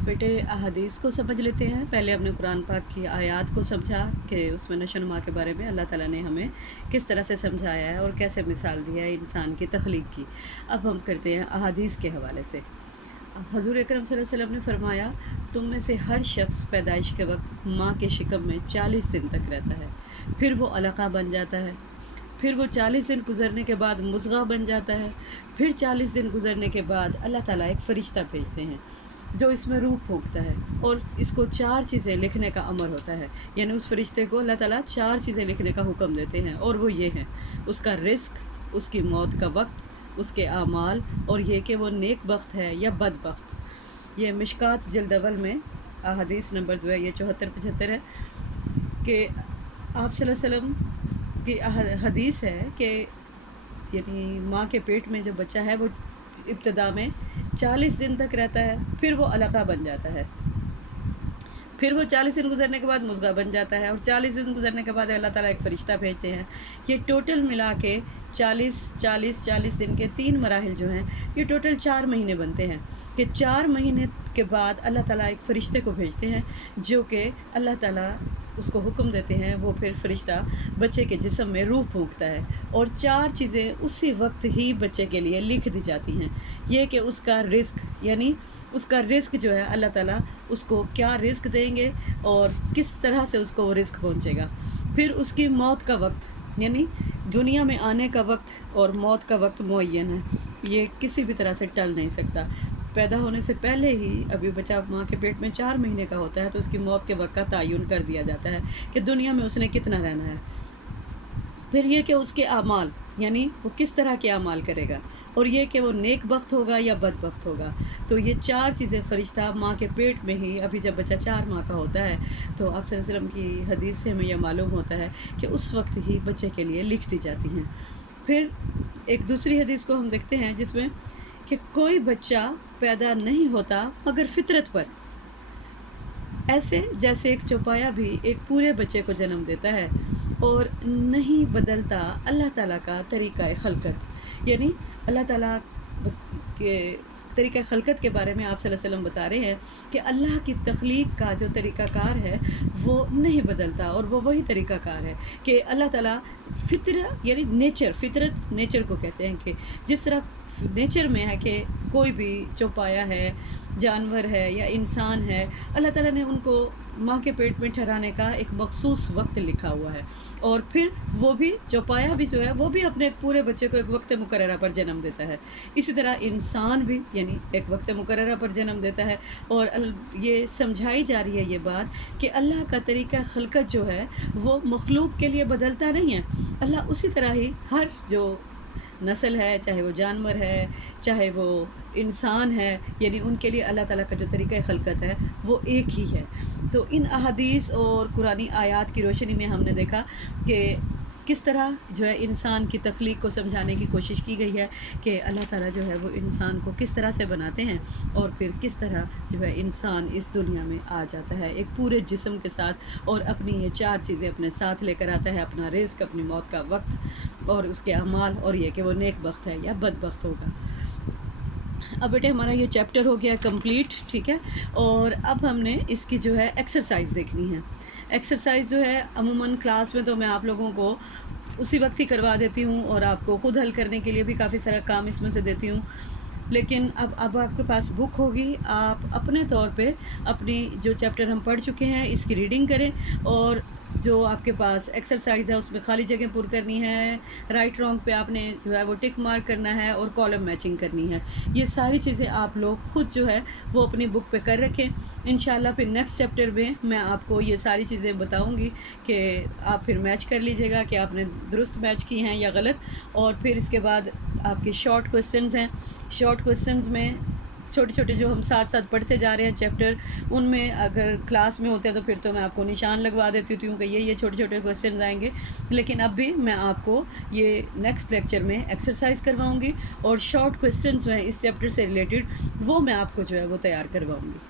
अब बेटे अहादीस को समझ लेते हैं। पहले हमने कुरान पाक की आयत को समझा कि उसमें नशो-नुमा के बारे में अल्लाह ताला ने हमें किस तरह से समझाया है और कैसे मिसाल दिया है इंसान की तख्लीक की। अब हम करते हैं अहादीस के हवाले से। हज़ूर अकरम सल्लल्लाहु अलैहि वसल्लम ने फरमाया, तुम में से हर शख्स पैदाइश के वक्त माँ के शिकम में 40 दिन तक रहता है, फिर वो अलक़ा बन जाता है, फिर वो 40 दिन गुज़रने के बाद मुज़ग़ा बन जाता है, फिर 40 दिन गुज़रने के बाद अल्लाह ताला एक फ़रिश्ता भेजते हैं जो इसमें रूह फूंकता है और इसको 4 चीज़ें लिखने का अमर होता है। यानी उस फ़रिश्ते को अल्लाह ताला 4 चीज़ें लिखने का हुक्म देते हैं और वो ये हैं, उसका रिस्क, उसकी मौत का वक्त, उसके आमाल और ये कि वो नेक बख्त है या बदबख्त। ये मिशकात जिल्द अव्वल में अहादीस नंबर जो है ये 74-75 है कि आप सल्लल्लाहु अलैहि वसल्लम की हदीस है कि यानी माँ के पेट में जो बच्चा है वो इब्तिदा में 40 दिन तक रहता है, फिर वो अलक़ा बन जाता है, फिर वो 40 दिन गुज़रने के बाद मुज़ग़ा बन जाता है और 40 दिन गुज़रने के बाद अल्लाह ताला एक फ़रिश्ता भेजते हैं। ये टोटल मिला के 40 दिन के 3 मराहिल जो हैं ये टोटल 4 महीने बनते हैं कि 4 महीने के बाद अल्लाह ताला एक फ़रिश्ते को भेजते हैं जो कि अल्लाह ताला उसको हुक्म देते हैं, वो फिर फ़रिश्ता बच्चे के जिस्म में रूह फूंकता है और 4 चीज़ें उसी वक्त ही बच्चे के लिए लिख दी जाती हैं। ये कि उसका रिस्क, यानी उसका रिस्क जो है अल्लाह ताला उसको क्या रिस्क देंगे और किस तरह से उसको वो रिस्क पहुंचेगा। फिर उसकी मौत का वक्त, यानी दुनिया में आने का वक्त और मौत का वक्त मुअय्यन है, ये किसी भी तरह से टल नहीं सकता। पैदा होने से पहले ही अभी बच्चा माँ के पेट में 4 महीने का होता है तो उसकी मौत के वक्त का तयन कर दिया जाता है कि दुनिया में उसने कितना रहना है। फिर ये कि उसके आमाल, यानी वो किस तरह के आमाल करेगा और ये कि वो नेक बख्त होगा या बदबख्त होगा। तो ये 4 चीज़ें फ़रिश्ता माँ के पेट में ही, अभी जब बच्चा 4 माह का होता है तो आप सल्लल्लाहु अलैहि वसल्लम की हदीस से हमें यह मालूम होता है कि उस वक्त ही बच्चे के लिए लिख दी जाती हैं। फिर एक दूसरी हदीस को हम देखते हैं जिसमें कि कोई बच्चा पैदा नहीं होता मगर फ़ितरत पर, ऐसे जैसे एक चौपाया भी एक पूरे बच्चे को जन्म देता है और नहीं बदलता अल्लाह ताला का तरीक़ा ख़ल्क़त। यानी अल्लाह ताला के तरीक़ा ख़ल्क़त के बारे में आप सल्लल्लाहु अलैहि वसल्लम बता रहे हैं कि अल्लाह की तख्लीक का जो तरीक़ाकार है वो नहीं बदलता और वो वही तरीक़ाकार है कि अल्लाह ताला फ़ितरा, यानी नेचर, फ़ितरत नेचर को कहते हैं कि जिस तरह नेचर में है कि कोई भी चौपाया है, जानवर है या इंसान है, अल्लाह ताला ने उनको माँ के पेट में ठहराने का एक मख़सूस वक्त लिखा हुआ है और फिर वो भी चौपाया भी जो है वो भी अपने पूरे बच्चे को एक वक्त मुकर्ररा पर जन्म देता है। इसी तरह इंसान भी यानी एक वक्त मुकर्ररा पर जन्म देता है और ये समझाई जा रही है ये बात कि अल्लाह का तरीक़ा ख़ल्क़त जो है वो मखलूक के लिए बदलता नहीं है। अल्लाह उसी तरह ही हर जो नस्ल है, चाहे वो जानवर है, चाहे वो इंसान है, यानी उनके लिए अल्लाह ताला का जो तरीक़ा ख़ल्क़त है वो एक ही है। तो इन अहादीस और कुरानी आयत की रोशनी में हमने देखा कि किस तरह जो है इंसान की तख्लीक को समझाने की कोशिश की गई है कि अल्लाह ताला जो है वो इंसान को किस तरह से बनाते हैं और फिर किस तरह जो है इंसान इस दुनिया में आ जाता है एक पूरे जिस्म के साथ और अपनी ये 4 चीज़ें अपने साथ लेकर आता है, अपना रिस्क, अपनी मौत का वक्त और उसके अमाल और ये कि वो नेक बख्त है या बदबख्त होगा। अब बेटे हमारा ये चैप्टर हो गया कंप्लीट, ठीक है। और अब हमने इसकी जो है एक्सरसाइज देखनी है। एक्सरसाइज जो है अमूमन क्लास में तो मैं आप लोगों को उसी वक्त ही करवा देती हूँ और आपको खुद हल करने के लिए भी काफ़ी सारा काम इसमें से देती हूँ, लेकिन अब आपके पास बुक होगी, आप अपने तौर पे अपनी जो चैप्टर हम पढ़ चुके हैं इसकी रीडिंग करें और जो आपके पास एक्सरसाइज है उसमें खाली जगह पुर करनी है, राइट रॉन्ग पे आपने जो है वो टिक मार्क करना है और कॉलम मैचिंग करनी है। ये सारी चीज़ें आप लोग खुद जो है वो अपनी बुक पे कर रखें। इंशाल्लाह फिर नेक्स्ट चैप्टर में मैं आपको ये सारी चीज़ें बताऊंगी कि आप फिर मैच कर लीजिएगा कि आपने दुरुस्त मैच की हैं या गलत। और फिर इसके बाद आपके शॉर्ट क्वेश्चंस हैं, शॉर्ट क्वेश्चंस में छोटे छोटे जो हम साथ साथ पढ़ते जा रहे हैं चैप्टर, उनमें अगर क्लास में होते हैं तो फिर तो मैं आपको निशान लगवा देती हूँ कि ये छोटे छोटे क्वेश्चन आएंगे, लेकिन अब भी मैं आपको ये नेक्स्ट लेक्चर में एक्सरसाइज करवाऊँगी और शॉर्ट क्वेश्चन जो हैं इस चैप्टर से रिलेटेड वो मैं आपको जो है वो तैयार करवाऊँगी।